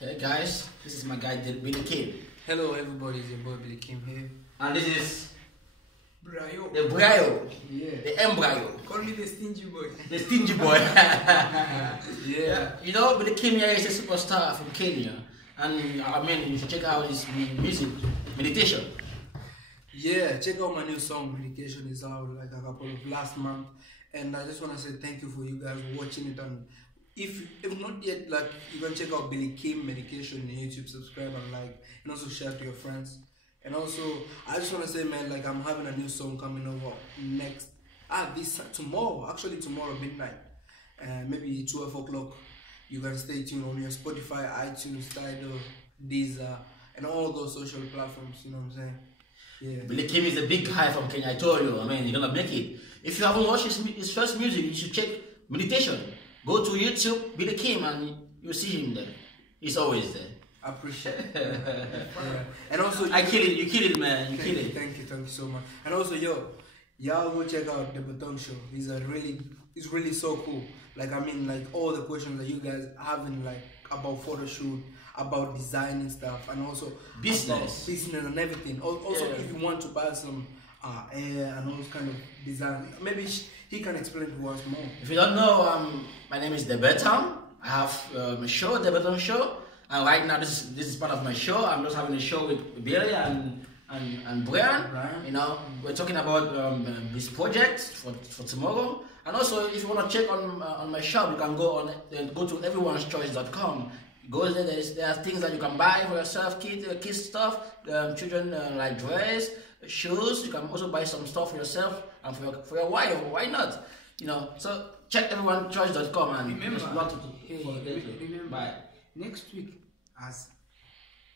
Hey guys, this is my guy Billy Kym. Hello everybody, it's your boy Billy Kym here. And this is Brayo. the Brayo, Yeah. the embryo, Call me the stingy boy. the stingy boy. Yeah. You know, Billy Kym here is a superstar from Kenya. And I mean, you should check out his music, meditation. Yeah, check out my new song, Medication is out like a couple of last month. And I just want to say thank you for you guys watching it. And if not yet, like, you can check out Billy Kym Medication on YouTube, subscribe and like, and also share to your friends. And also, I just want to say, man, like, I'm having a new song coming over tomorrow midnight, maybe 12 o'clock. You can stay tuned on your Spotify, iTunes, Tidal, Deezer, and all those social platforms. You know what I'm saying? Yeah. Billy Kym is a big guy from Kenya. I told you, I mean, you're gonna make it. If you haven't watched his first music, you should check Meditation. Go to YouTube, Billy Kym, and you'll see him there. He's always there. I appreciate it. Yeah. And also, I kill it, you kill it, man. You kill it. Thank you so much. And also, y'all go check out the Betong show. It's really so cool. Like, I mean, like, all the questions that you guys having, like, about photo shoot, about designing stuff, and also business and everything. Also, if you want to buy some air and all those kind of design, maybe he can explain to us more. If you don't know, my name is Betong. I have a show, the Betong Show, and right now this is part of my show. I'm just having a show with Billy and Brian. You know, we're talking about this project for tomorrow. And also, if you want to check on my shop, you can go to everyoneschoice.com. Go there. There are things that you can buy for yourself, kids stuff, children like dress, shoes. You can also buy some stuff for yourself and for your wife. Why not? You know. So check everyoneschoice.com and Remember, Bye. next week as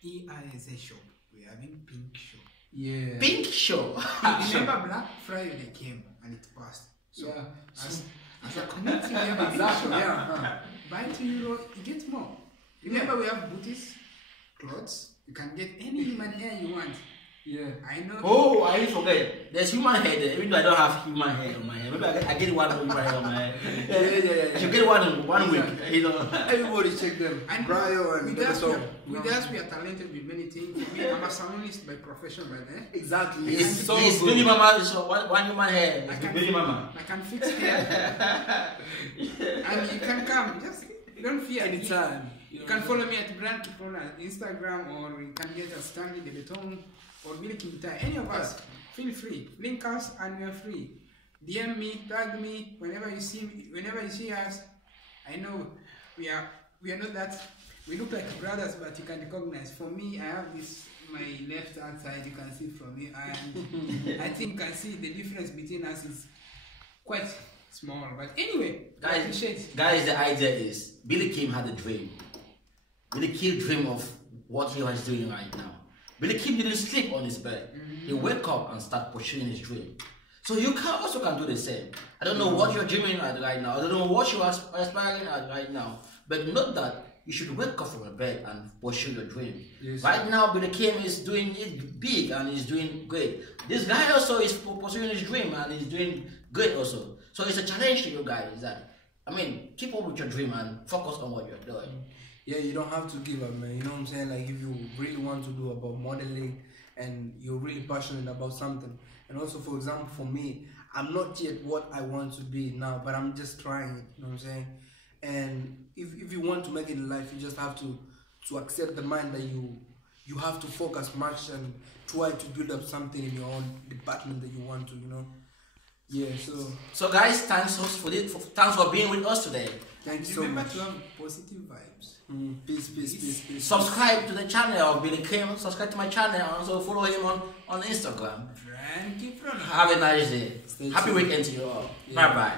EISA shop, we're having pink show. Yeah. Pink show. Remember Black Friday came and it passed. So as a community, we have a pink Exactly. show. Yeah. Buy €2, you get more. Remember, we have booties, clothes. You can get any human hair you want. Yeah. I know. Oh, I forget. There's human hair there. Even though I don't have human hair on my hair. Maybe I get one human hair on my head. Yeah. I should get one in 1 week. You know. Everybody check them. And Brayo and with us, Betong. we are talented with many things. Me, I'm a salonist by profession, by then. Exactly. It's so Billy good. Mama. So one human hair. It's Billy Mama. I can fix hair. And you can come. Just don't fear. Anytime. You can follow me at Brand Kipron on Instagram, or you can get us Stanley the Betong or Billy Kym. Any of us, feel free. Link us and we are free. DM me, tag me whenever you see us. I know we are not that we look like brothers, but you can recognize. For me, I have this my left hand side. You can see from me, and I think you can see the difference between us is quite small. But anyway, I appreciate it. Guys, the idea is Billy Kym had a dream. Billy Kym dreamed of what he was doing right now. Billy Kym didn't sleep on his bed. He wake up and start pursuing his dream. So you also can do the same. I don't know what you're dreaming at right now. I don't know what you are aspiring at right now. But note that you should wake up from your bed and pursue your dream. Yes. Right now, Billy Kym is doing it big and he's doing great. This guy also is pursuing his dream and he's doing great also. So it's a challenge to you guys that, I mean, keep up with your dream and focus on what you're doing. Yeah, you don't have to give up, man. You know what I'm saying? Like, if you really want to do about modeling and you're really passionate about something. And also, for example, for me, I'm not yet what I want to be now, but I'm just trying it. You know what I'm saying? And if you want to make it in life, you just have to accept the mind that you have to focus much and try to build up something in your own department that you want to, you know? Yeah, So guys, thanks for being with us today. Thank you so Remember much. to have positive vibes. Peace. Subscribe to the channel of Billy Kym. Subscribe to my channel and also follow him on Instagram. Brand Kipron. Have a nice day. Stay Happy tuned. weekend to you all. Yeah. Bye bye.